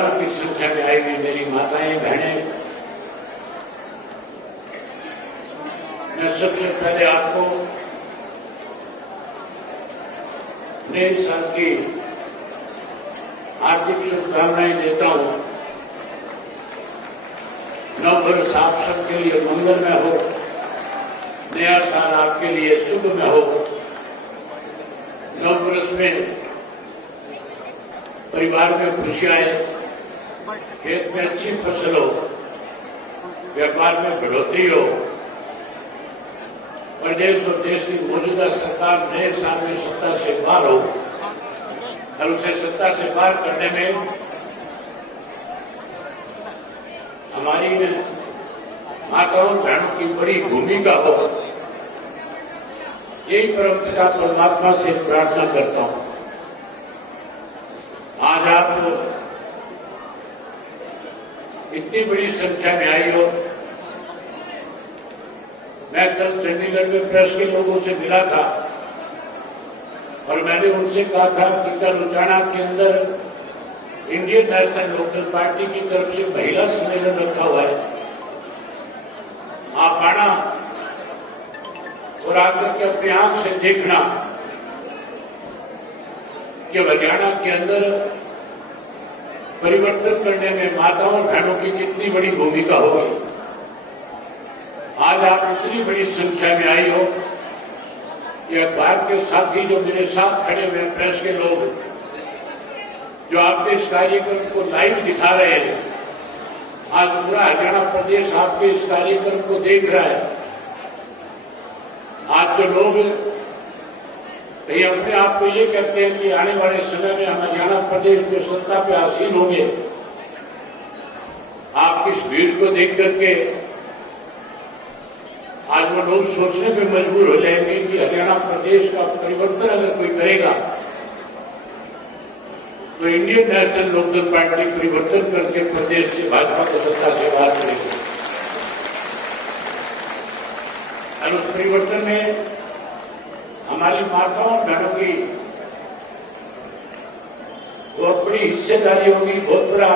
हजारों की संख्या में आई हुई मेरी माताएं बहनें, मैं सबसे पहले आपको नए साल की हार्दिक शुभकामनाएं देता हूं। नव वर्ष आप सबके लिए मंगलमय हो, नया साल आपके लिए शुभमय हो। नव वर्ष में परिवार में खुशियां आए, खेत में अच्छी फसल हो, व्यापार में बढ़ोतरी हो, प्रदेश और देश की मौजूदा सरकार नए साल में सत्ता से बाहर हो और उसे सत्ता से बाहर करने में हमारी माताओं बहनों की बड़ी भूमिका हो। यही परमपिता परमात्मा से प्रार्थना करता हूं। आज आप इतनी बड़ी संख्या में आई हो। मैं कल चंडीगढ़ में प्रेस के लोगों से मिला था और मैंने उनसे कहा था कि कल लुधियाना के अंदर इंडियन नेशनल लोकदल पार्टी की तरफ से महिला सम्मेलन रखा हुआ है। आप आना और आकर के अपनी आंख से देखना कि हरियाणा के अंदर परिवर्तन करने में माताओं और बहनों की कितनी बड़ी भूमिका होगी। आज आप इतनी बड़ी संख्या में आई हो। ये अखबार के साथी जो मेरे साथ खड़े हुए प्रेस के लोग, जो आपके इस कार्यक्रम को लाइव दिखा रहे हैं, आज पूरा हरियाणा प्रदेश आपके इस कार्यक्रम को देख रहा है। आज जो लोग कहीं अपने आप को ये कहते हैं कि आने वाले समय में हम हरियाणा प्रदेश में सत्ता पे आसीन होंगे, आपकी इस भीड़ को देख करके आज वो लोग सोचने पे मजबूर हो जाएंगे कि हरियाणा प्रदेश का परिवर्तन अगर कोई करेगा तो इंडियन नेशनल लोकदल पार्टी परिवर्तन करके प्रदेश से भाजपा को सत्ता से बाहर करेगी। और उस परिवर्तन में हमारी माताओं और बहनों की बहुत बड़ी हिस्सेदारी होगी। बहुत बड़ा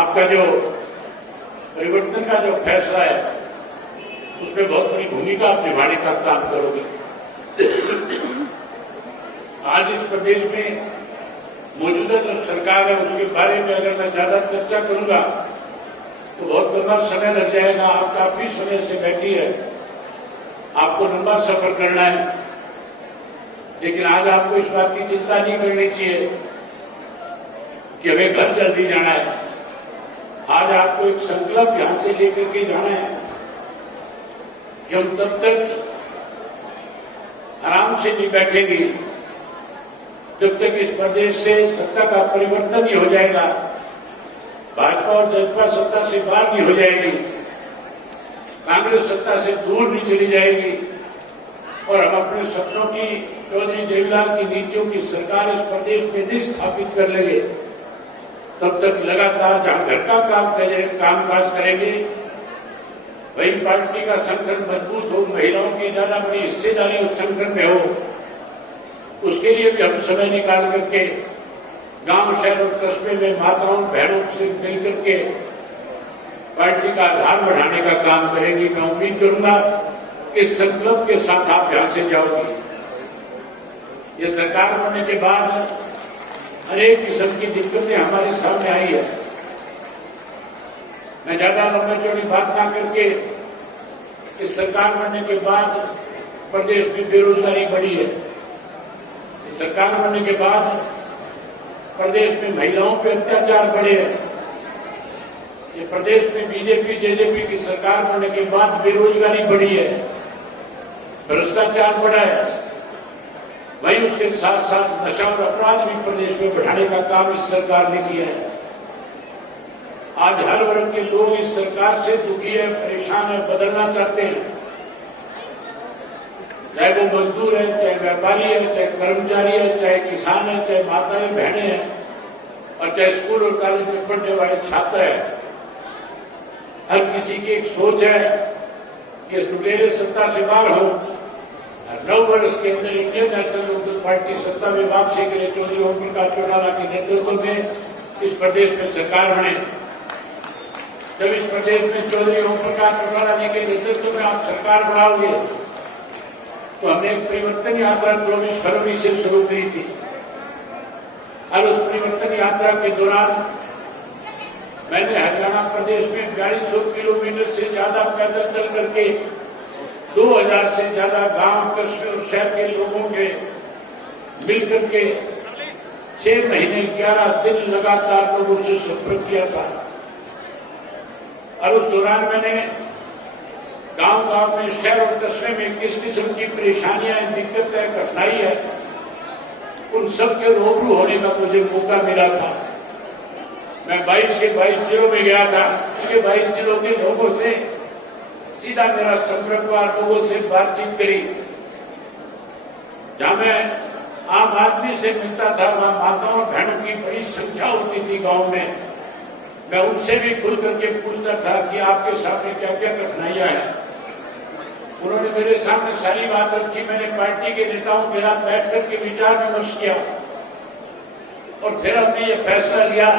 आपका जो परिवर्तन का जो फैसला है उसमें बहुत बड़ी भूमिका आप निभाने का काम करोगे। आज इस प्रदेश में मौजूदा जो सरकार है उसके बारे में अगर मैं ज्यादा चर्चा करूंगा तो बहुत लंबा समय लग जाएगा। आप काफी समय से बैठी है, आपको लंबा सफर करना है, लेकिन आज आपको इस बात की चिंता नहीं करनी चाहिए कि हमें घर जल्दी जाना है। आज आपको एक संकल्प यहां से लेकर के जाना है कि हम तब तक आराम से नहीं बैठेंगे जब तक इस प्रदेश से सत्ता का परिवर्तन नहीं हो जाएगा, भाजपा और जनता सत्ता से बाहर नहीं हो जाएगी, कांग्रेस सत्ता से दूर नहीं चली जाएगी और हम अपने सपनों की चौधरी देवीलाल की नीतियों की सरकार इस प्रदेश में नहीं स्थापित कर लेंगे, तब तक लगातार जहां घर का कामकाज करेंगे, वही पार्टी का संगठन मजबूत हो, महिलाओं की ज्यादा बड़ी हिस्सेदारी उस संगठन में हो, उसके लिए भी हम समय निकाल करके गांव शहर और कस्बे में माताओं बहनों से मिलकर के पार्टी का आधार बढ़ाने का काम करेंगी। मैं उम्मीद करूंगा इस संकल्प के साथ आप यहां से जाओगी। ये सरकार बनने के बाद अनेक किस्म की दिक्कतें हमारे सामने आई है। मैं ज्यादा लंबी चौड़ी बात ना करके इस सरकार बनने के बाद प्रदेश में बेरोजगारी बढ़ी है। इस सरकार बनने के बाद प्रदेश में महिलाओं पे अत्याचार बढ़े हैं। ये प्रदेश में बीजेपी जेजेपी की सरकार बनने के बाद बेरोजगारी बढ़ी है, भ्रष्टाचार बढ़ा है। वहीं उसके साथ साथ नशा और अपराध भी प्रदेश में बढ़ाने का काम इस सरकार ने किया है। आज हर वर्ग के लोग इस सरकार से दुखी है, परेशान है, बदलना चाहते हैं। चाहे वो मजदूर है, चाहे व्यापारी है, चाहे कर्मचारी है, चाहे किसान है, चाहे माताएं बहनें हैं और चाहे स्कूल और कॉलेज में पढ़ने वाले छात्र हैं। हर किसी की एक सोच है कि लुटेरे सत्ता से बाहर हो 9 वर्ष के अंदर इंडियन नेशनल लोकदल पार्टी सत्ता में वापसी के लिए चौधरी ओम प्रकाश चौटाला के नेतृत्व में इस प्रदेश में सरकार बने। जब इस प्रदेश में चौधरी ओम प्रकाश चौटाला जी के नेतृत्व में आप सरकार बनाओगे तो हमने एक परिवर्तन यात्रा 24 फरवरी से शुरू की थी और उस परिवर्तन यात्रा के दौरान मैंने हरियाणा प्रदेश में 4200 किलोमीटर से ज्यादा पैदल चल करके 2000 से ज्यादा गांव, कस्बे और शहर के लोगों के मिलकर के 6 महीने 11 दिन लगातार लोगों से संपर्क किया था। और उस दौरान मैंने गांव-गांव में, शहर और कस्बे में किस किस्म की परेशानियां, दिक्कत है, कठिनाई है, उन सब के रूबरू होने का मुझे मौका मिला था। मैं 22 के 22 जिलों में गया था। इसके 22 जिलों के लोगों से सीधा मेरा संपर्क हुआ, लोगों से बातचीत करी। जहां मैं आम आदमी से मिलता था वहां माताओं और बहनों की बड़ी संख्या होती थी गांव में। मैं उनसे भी खुल करके पूछता था कि आपके सामने क्या क्या कठिनाइयां हैं। उन्होंने मेरे सामने सारी बात रखी। मैंने पार्टी के नेताओं के साथ बैठ करके विचार विमर्श किया और फिर हमने ये फैसला लिया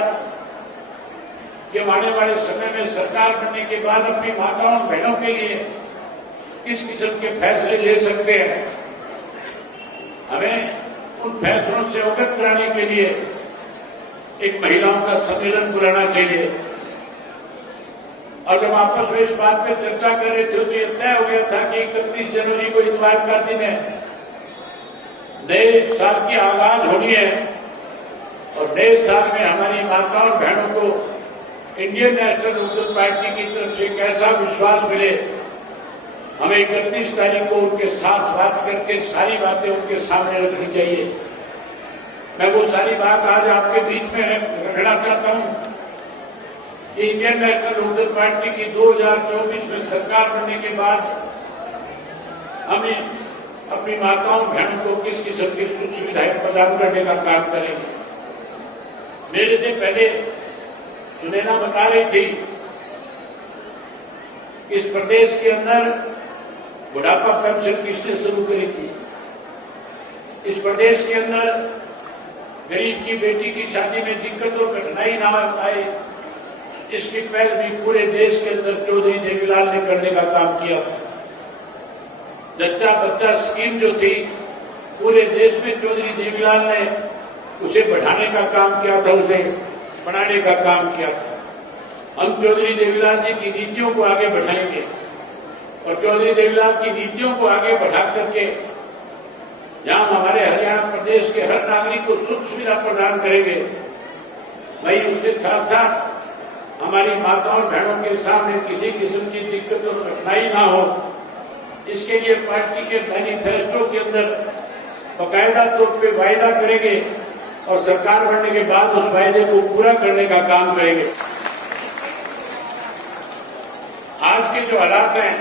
कि आने वाले समय में सरकार बनने के बाद अपनी माताओं और बहनों के लिए किस किस्म के फैसले ले सकते हैं, हमें उन फैसलों से अवगत कराने के लिए एक महिलाओं का सम्मेलन बुलाना चाहिए। और जब आपस में इस बात पे चर्चा कर रहे थे तो ये तय हो गया था कि 31 जनवरी को इतवार का दिन है, नए साल की आगाज होनी है और नए साल में हमारी माताओं और बहनों को इंडियन नेशनल लोकदल पार्टी की तरफ से एक ऐसा विश्वास मिले। हमें 31 तारीख को उनके साथ बात करके सारी बातें उनके सामने रखनी चाहिए। मैं वो सारी बात आज आपके बीच में रखना चाहता हूं कि इंडियन नेशनल लोकदल पार्टी की 2024 में सरकार बनने के बाद हमें अपनी माताओं बहनों को किस किस्म की सुख सुविधाएं प्रदान करने का काम करेंगे। मेरे से पहले सुनैना बता रही थी, इस प्रदेश के अंदर बुढ़ापा पेंशन किसने शुरू करी थी। इस प्रदेश के अंदर गरीब की बेटी की शादी में दिक्कत और कठिनाई ना आए, इसकी पहल भी पूरे देश के अंदर चौधरी देवीलाल ने करने का काम किया था। जच्चा बच्चा स्कीम जो थी पूरे देश में चौधरी देवीलाल ने उसे बढ़ाने का काम किया था, उसे बढ़ाने का काम किया था। हम चौधरी देवीलाल जी की नीतियों को आगे बढ़ाएंगे और चौधरी देवीलाल की नीतियों को आगे बढ़ा करके जहां हमारे हरियाणा प्रदेश के हर नागरिक को सुख सुविधा प्रदान करेंगे, वहीं उसके साथ साथ हमारी माताओं और बहनों के सामने किसी किस्म की दिक्कत और कठिनाई ना हो, इसके लिए पार्टी के मैनिफेस्टो के अंदर बाकायदा तौर पे वायदा करेंगे और सरकार बनने के बाद उस वायदे को पूरा करने का काम करेंगे। आज के जो हालात हैं,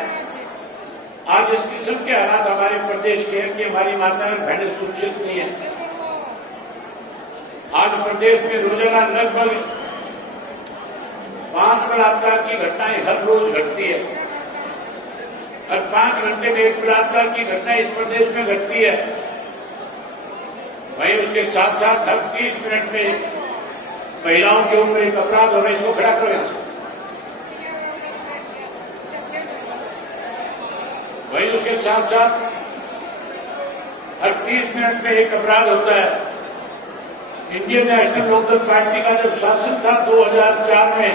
आज इस किस्म के हालात हमारे प्रदेश के हैं कि हमारी माताएं और बहनें सुरक्षित नहीं है। आज प्रदेश में रोजाना लगभग 5 बलात्कार की घटनाएं हर रोज घटती है। हर 5 घंटे में एक बलात्कार की घटना इस प्रदेश में घटती है। वहीं उसके साथ साथ हर 30 मिनट में महिलाओं के ऊपर एक अपराध हो रहा है। इसको खड़ा करो यहां से। वहीं उसके साथ साथ हर 30 मिनट में एक अपराध होता है। इंडियन नेशनल लोकदल पार्टी का जब शासन था 2004 में,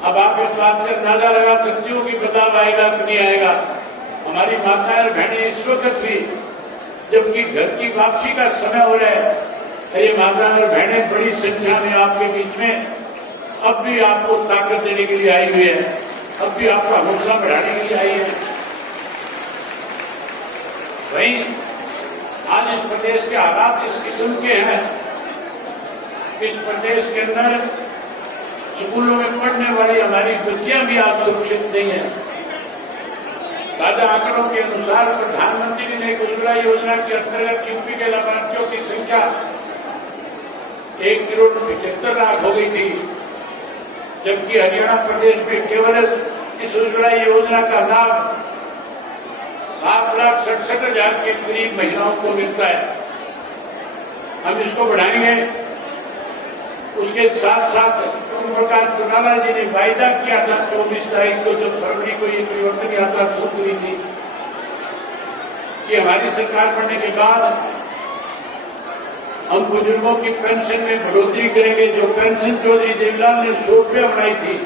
अब आप इस बात से अंदाजा लगा सकते हो कि बदलाव आएगा कि नहीं आएगा। हमारी माताएं और बहनें इस वक्त भी, जबकि घर की वापसी का समय हो रहा है, ये माताएं और बहनें बड़ी संख्या में आपके बीच में अब भी आपको ताकत देने के लिए आई हुई है, अब भी आपका हौसला बढ़ाने के लिए आई है। वहीं आज इस प्रदेश के हालात इस किस्म के हैं, इस प्रदेश के अंदर स्कूलों में पढ़ने वाली हमारी बच्चियां भी आज सुरक्षित नहीं है। ताजा आंकड़ों के अनुसार प्रधानमंत्री ने उज्ज्वला योजना के अंतर्गत यूपी के लाभार्थियों की संख्या 1,75,00,000 हो गई थी, जबकि हरियाणा प्रदेश में केवल इस उज्ज्वला योजना का लाभ 7 7,67,000 के करीब महिलाओं को मिलता है। हम इसको बढ़ाएंगे। उसके साथ साथ ओम प्रकाश चौटाला जी ने वायदा किया था 24 तारीख को, जब फरवरी को ये परिवर्तन यात्रा शुरू हुई थी, कि हमारी सरकार बनने के बाद हम बुजुर्गों की पेंशन में बढ़ोतरी करेंगे। जो पेंशन चौधरी देवीलाल ने 100 रुपया बढ़ाई थी,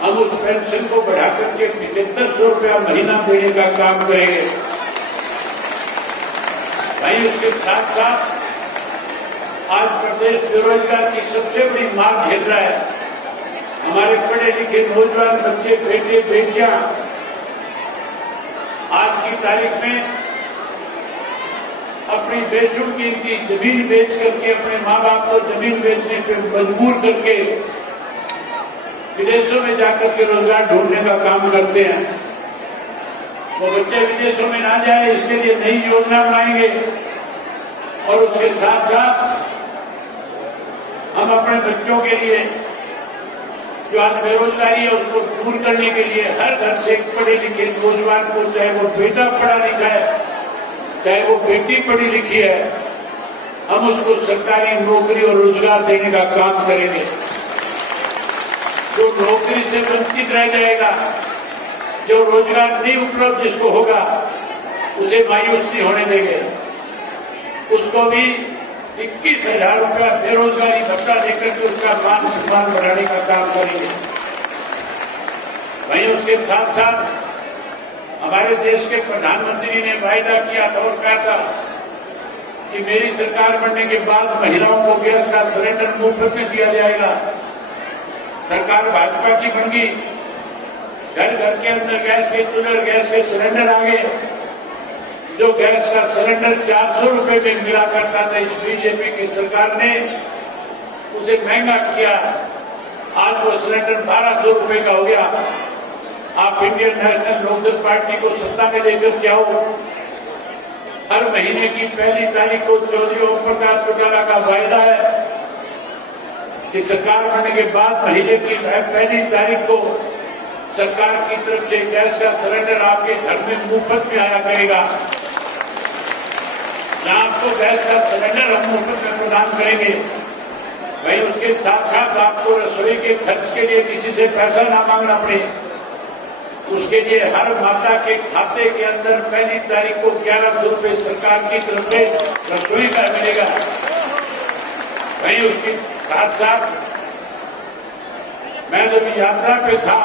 हम उस पेंशन को बढ़ाकर के 7500 रुपया महीना देने का काम करेंगे। वहीं उसके साथ साथ आज प्रदेश बेरोजगार की सबसे बड़ी मांग झेल रहा है। हमारे पढ़े लिखे नौजवान बच्चे, बेटे बेटियां आज की तारीख में अपनी बेचुकीमती जमीन बेच करके, अपने माँ बाप को जमीन बेचने पे मजबूर करके विदेशों में जाकर के रोजगार ढूंढने का काम करते हैं। वो बच्चे विदेशों में ना जाए, इसके लिए नई योजना बनाएंगे। और उसके साथ साथ हम अपने बच्चों के लिए जो आज बेरोजगारी है उसको दूर करने के लिए हर घर से एक पढ़े लिखे नौजवान को, चाहे वो बेटा पढ़ा लिखा है, चाहे वो बेटी पढ़ी लिखी है, हम उसको सरकारी नौकरी और रोजगार देने का काम करेंगे। जो नौकरी से वंचित रह जाएगा, जो रोजगार नहीं उपलब्ध जिसको होगा, उसे मायूस नहीं होने देंगे। उसको भी 21,000 रुपया बेरोजगारी भत्ता देकर के उसका मान सम्मान बढ़ाने का काम करेंगे। वहीं उसके साथ साथ हमारे देश के प्रधानमंत्री ने वायदा किया था और कहा था कि मेरी सरकार बनने के बाद महिलाओं को गैस का सिलेंडर मुफ्त में दिया जाएगा। सरकार भाजपा की बन गई, घर घर के अंदर गैस के चूल्हे, गैस के सिलेंडर आ गए। जो गैस का सिलेंडर 400 रुपए में मिला करता था, इस बीजेपी की सरकार ने उसे महंगा किया। आज वो सिलेंडर 1200 रुपए का हो गया। आप इंडियन नेशनल लोकदल पार्टी को सत्ता में लेकर के आओ। हर महीने की पहली तारीख को चौधरी ओम प्रकाश चौटाला का वायदा है कि सरकार बनने के बाद महीने की पहली तारीख को सरकार की तरफ से गैस का सिलेंडर आपके घर में मुफ्त में आया करेगा। जहां आपको गैस का सिलेंडर हम मुफ्त में प्रदान करेंगे, वहीं उसके साथ साथ आपको रसोई के खर्च के लिए किसी से पैसा ना मांगना पड़े। उसके लिए हर माता के खाते के अंदर पहली तारीख को 1100 रुपये सरकार की तरफ से रसोई का मिलेगा। वहीं उसके साथ साथ मैं जब यात्रा पे था,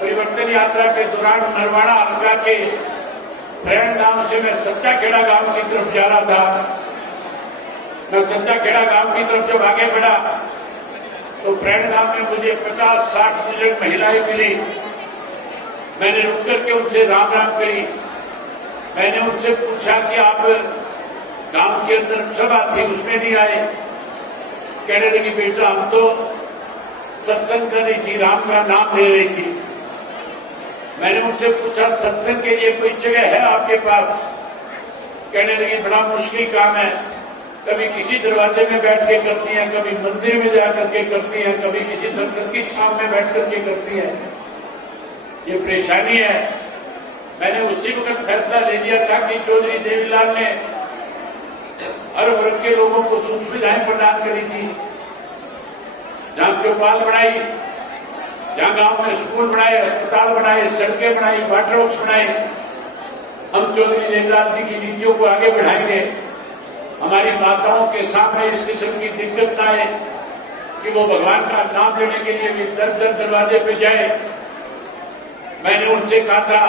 परिवर्तन यात्रा के दौरान नरवाड़ा हल्का के फ्रेंड गांव से मैं सच्चाखेड़ा गांव की तरफ जा रहा था। मैं सच्चाखेड़ा गांव की तरफ जब आगे बढ़ा तो फ्रेंड गांव में मुझे 50-60 बुजुर्ग महिलाएं मिली। मैंने रुक करके उनसे राम राम करी। मैंने उनसे पूछा कि आप गांव के अंदर सभा थी उसमें नहीं आए। कहने लगी बेटा हम तो सत्संग कर रही थी, राम का नाम ले रही थी। मैंने उनसे पूछा सत्संग के लिए कोई जगह है आपके पास? कहने लगी बड़ा मुश्किल काम है, कभी किसी दरवाजे में बैठ के करती हैं, कभी मंदिर में जाकर के करती हैं, कभी किसी दरख्त की छांव में बैठ करके करती हैं। ये परेशानी है। मैंने उसी वक्त फैसला ले लिया था कि चौधरी देवीलाल ने हर वर्ग के लोगों को सुख सुविधाएं प्रदान करी थी। जहां चौपाल बनाई, जहां गांव में स्कूल बनाए, अस्पताल बनाए, सड़कें बनाई, वाटर वर्क्स बनाए, हम चौधरी देवीलाल जी की नीतियों को आगे बढ़ाएंगे। हमारी माताओं के सामने इस किस्म की दिक्कत न आए कि वो भगवान का नाम लेने के लिए भी दर दर दरवाजे पे जाए। मैंने उनसे कहा था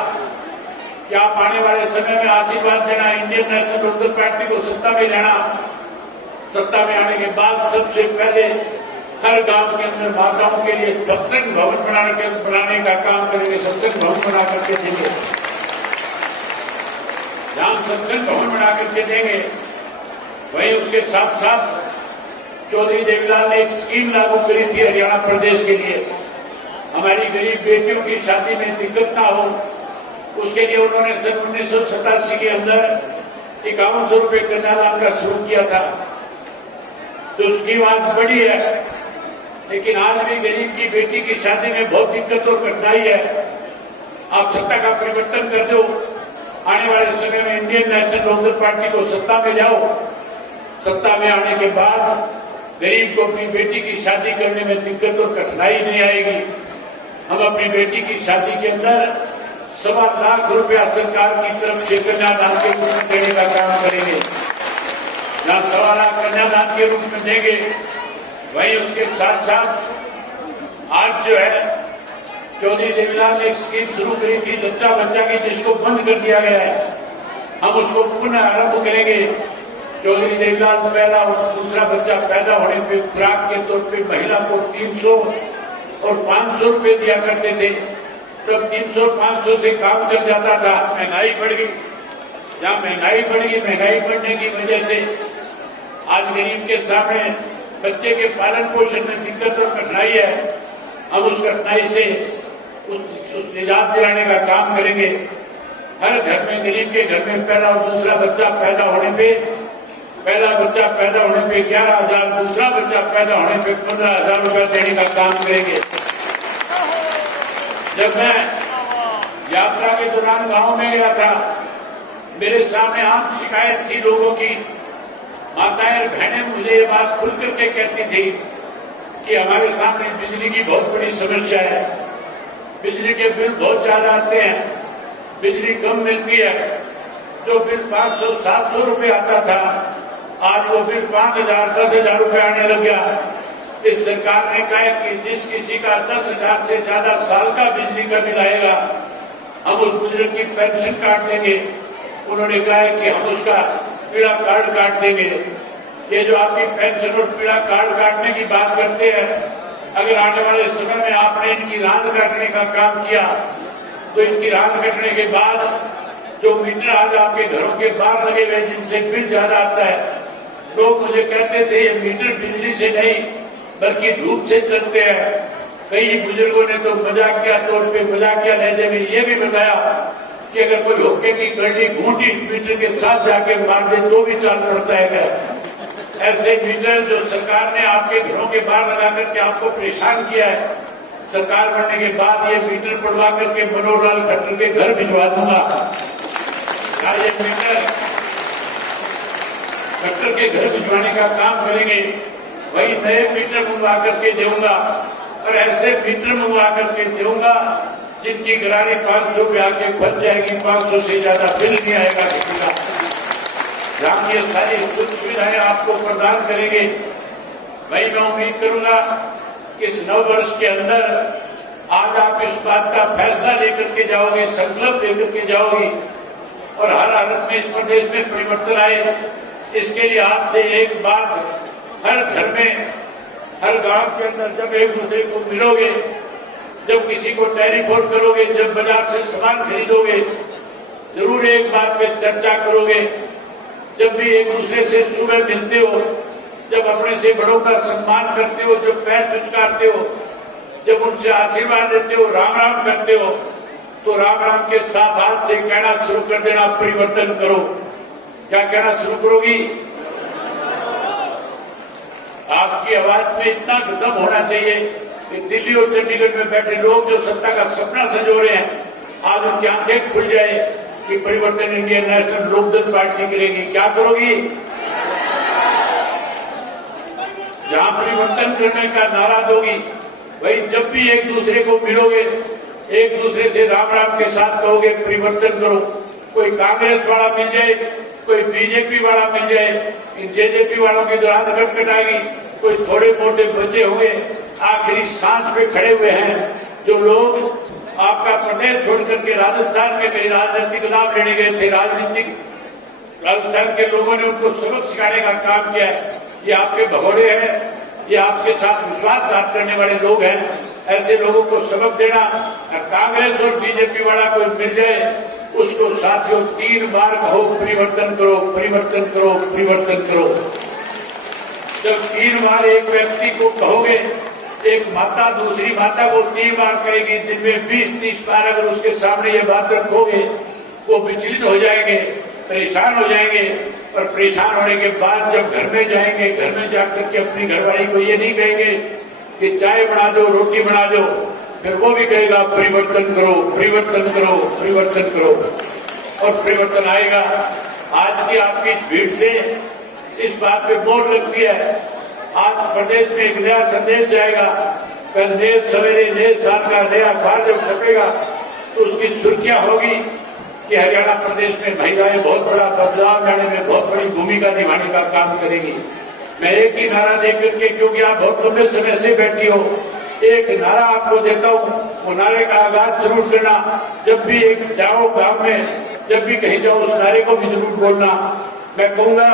कि आप आने वाले समय में आशीर्वाद देना, इंडियन नेशनल लोकदल पार्टी को सत्ता में लेना। सत्ता में आने के बाद सबसे पहले हर गांव के अंदर माताओं के लिए सत्संग भवन बनाने का काम करेंगे। सत्संग भवन बना करके देंगे। जहां सत्संग भवन बना करके देंगे, वहीं उसके साथ साथ चौधरी देवीलाल ने एक स्कीम लागू करी थी हरियाणा प्रदेश के लिए। हमारी गरीब बेटियों की शादी में दिक्कत ना हो, उसके लिए उन्होंने सन 1987 के अंदर 5100 रुपये कन्यादान का शुरू किया था। तो स्कीम आज बड़ी है, लेकिन आज भी गरीब की बेटी की शादी में बहुत दिक्कत और कठिनाई है। आप सत्ता का परिवर्तन कर दो। आने वाले समय में इंडियन नेशनल लोकदल पार्टी को सत्ता में जाओ। सत्ता में आने के बाद गरीब को अपनी बेटी की शादी करने में दिक्कत और कठिनाई नहीं आएगी। हम अपनी बेटी की शादी के अंदर 1.25 लाख रुपया सरकार की तरफ से कन्यादान के रूप में देने का काम करेंगे। जहां 1.25 लाख कन्यादान के रूप में देंगे, वहीं उसके साथ साथ आज जो है चौधरी देवीलाल ने एक स्कीम शुरू करी थी जच्चा बच्चा की, जिसको बंद कर दिया गया है। हम उसको पुनः आरंभ करेंगे। चौधरी देवीलाल पहला और दूसरा बच्चा पैदा होने पे खुराक के तौर पे महिला को 300 और 500 रुपए दिया करते थे। तब 300-500 से काम चल जाता था। महंगाई बढ़ गई। जहां महंगाई बढ़ी, महंगाई बढ़ने की वजह से आज गरीब के सामने बच्चे के पालन पोषण में दिक्कत और कठिनाई है। हम उस कठिनाई से उस निजात दिलाने का काम करेंगे। हर घर में, गरीब के घर में पहला और दूसरा बच्चा पैदा होने पे, पहला बच्चा पैदा होने पे 11,000, दूसरा बच्चा पैदा होने पे 15,000 रुपया देने का काम करेंगे। जब मैं यात्रा के दौरान गांव में गया था, मेरे सामने आम शिकायत थी लोगों की। माताएं और बहनें मुझे ये बात खुल करके कहती थी कि हमारे सामने बिजली की बहुत बड़ी समस्या है। बिजली के बिल बहुत ज्यादा आते हैं, बिजली कम मिलती है। जो बिल 500-700 रुपये आता था, आज वो बिल 5,000-10,000 रुपये आने लग गया। इस सरकार ने कहा है कि जिस किसी का 10,000 से ज्यादा साल का बिजली का बिल आएगा, हम उस बुजुर्ग की पेंशन काट देंगे। उन्होंने कहा है कि हम उसका पीड़ा कार्ड काट देंगे। ये जो आपकी पेंशन और पीड़ा कार्ड काटने की बात करते हैं, अगर आने वाले समय में आपने इनकी रांद काटने का काम किया, तो इनकी रांद कटने के बाद जो मीटर आज आपके घरों के बाहर लगे हुए, जिनसे बिल ज्यादा आता है, लोग मुझे कहते थे ये मीटर बिजली से नहीं बल्कि धूप से चलते हैं। कई बुजुर्गों ने तो मजाकिया तौर पे, मजाकिया लहजे में ये भी बताया कि अगर कोई होके की गड्डी घूंटी मीटर के साथ जाके मार दे तो भी चाल पड़ता है क्या? ऐसे मीटर जो सरकार ने आपके घरों के बाहर लगा करके आपको परेशान किया है, सरकार बनने के बाद ये मीटर पड़वा करके मनोहर लाल खट्टर के घर भिजवा दूंगा। ये मीटर खट्टर के घर भिजवाने का काम करेंगे। वही नए मीटर मंगवा करके दूंगा और ऐसे मीटर मंगवा करके दूंगा जिनकी गरारे 500 रुपये आके बच जाएगी, 500 से ज्यादा बिल नहीं आएगा किसी का। जहां ये सारी सुख सुविधाएं आपको प्रदान करेंगे, वही मैं उम्मीद करूंगा कि इस नव वर्ष के अंदर आज आप इस बात का फैसला लेकर के जाओगे, संकल्प लेकर के जाओगे और हर हालत में इस प्रदेश में परिवर्तन आए। इसके लिए आज से एक बात हर घर में, हर गांव के अंदर जब एक दूसरे को मिलोगे, जब किसी को टेलीफोन करोगे, जब बाजार से सामान खरीदोगे, जरूर एक बात पे चर्चा करोगे। जब भी एक दूसरे से सुबह मिलते हो, जब अपने से बड़ों का सम्मान करते हो, जब पैर पुचकारते हो, जब उनसे आशीर्वाद लेते हो, राम राम करते हो, तो राम राम के साथ हाथ से कहना शुरू कर देना, परिवर्तन करो। क्या कहना शुरू करोगी? आपकी आवाज में इतना दम होना चाहिए कि दिल्ली और चंडीगढ़ में बैठे लोग जो सत्ता का सपना संजो रहे हैं, आज उनकी आंखें खुल जाए कि परिवर्तन इंडियन नेशनल लोकदल पार्टी करेगी। क्या करोगी? जहां परिवर्तन करने का नारा दोगी, वही जब भी एक दूसरे को मिलोगे, एक दूसरे से राम राम के साथ कहोगे परिवर्तन करो। कोई कांग्रेस वाला मिल जाए, कोई बीजेपी वाला मिल जाए, इन जेजेपी वालों की दौरान कटाएगी, कोई थोड़े मोटे बच्चे होंगे आखिरी सांस पे खड़े हुए हैं, जो लोग आपका प्रदेश छोड़ करके राजस्थान में कहीं राजनीतिक लाभ लेने गए थे, राजस्थान के लोगों ने उनको सबक सिखाने का काम किया है। ये आपके भगोड़े हैं, ये आपके साथ विश्वासघात करने वाले लोग हैं। ऐसे लोगों को सबक देना। कांग्रेस और बीजेपी वाला कोई मिल जाए, उसको साथियों 3 बार कहो परिवर्तन करो, परिवर्तन करो, परिवर्तन करो। जब 3 बार एक व्यक्ति को कहोगे, एक माता दूसरी माता को 3 बार कहेगी, दिन में 20-30 बार अगर उसके सामने ये बात रखोगे, वो विचलित हो जाएंगे, परेशान हो जाएंगे। और परेशान होने के बाद जब घर में जाएंगे, घर में जाकर के अपनी घरवाली को ये नहीं कहेंगे कि चाय बना दो, रोटी बना दो, फिर वो भी कहेगा परिवर्तन करो, परिवर्तन करो, परिवर्तन करो, और परिवर्तन आएगा। आज की आपकी भीड़ से इस बात पे मोहर लगती है। आज प्रदेश में एक नया संदेश जाएगा। कल नए सवेरे नए साल का नया अखबार जब छपेगा तो उसकी सुर्खियां होगी कि हरियाणा प्रदेश में महिलाएं बहुत बड़ा बदलाव लाने में बहुत बड़ी भूमिका निभाने का काम करेंगी। मैं एक ही नारा देकर के, क्योंकि आप बहुत लंबे समय से बैठी हो, एक नारा आपको देता हूं, वो नारे का आगाज जरूर करना। जब भी एक जाओ गांव में, जब भी कहीं जाओ उस नारे को भी जरूर बोलना। मैं कहूंगा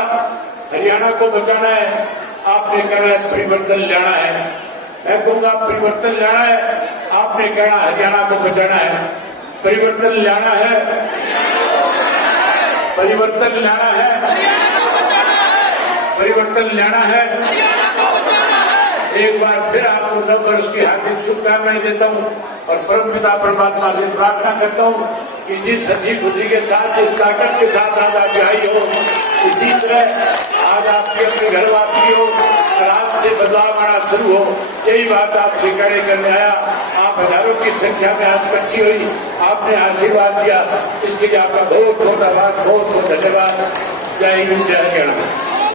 हरियाणा को बचाना है, आपने कहना है परिवर्तन लाना है। मैं कहूंगा परिवर्तन लाना है, आपने कहना हरियाणा को बचाना है। परिवर्तन लाना है, परिवर्तन लाना है, परिवर्तन लाना है। एक बार फिर आपको नव वर्ष की हार्दिक शुभकामनाएं देता हूं और परमपिता परमात्मा से प्रार्थना करता हूं कि जिस सच्ची बुद्धि के साथ, जिस ताकत के साथ आज आप आई हो, इसी तरह आज आपकी अपनी घर वापसी हो और आज से बदलाव आना शुरू हो। यही बात आपसे कहने करने आया। आप हजारों की संख्या में आज इकट्ठी हुई, आपने आशीर्वाद दिया, इसके लिए आपका बहुत बहुत आभार, बहुत बहुत धन्यवाद। जय हिंद, जय हरियाणा।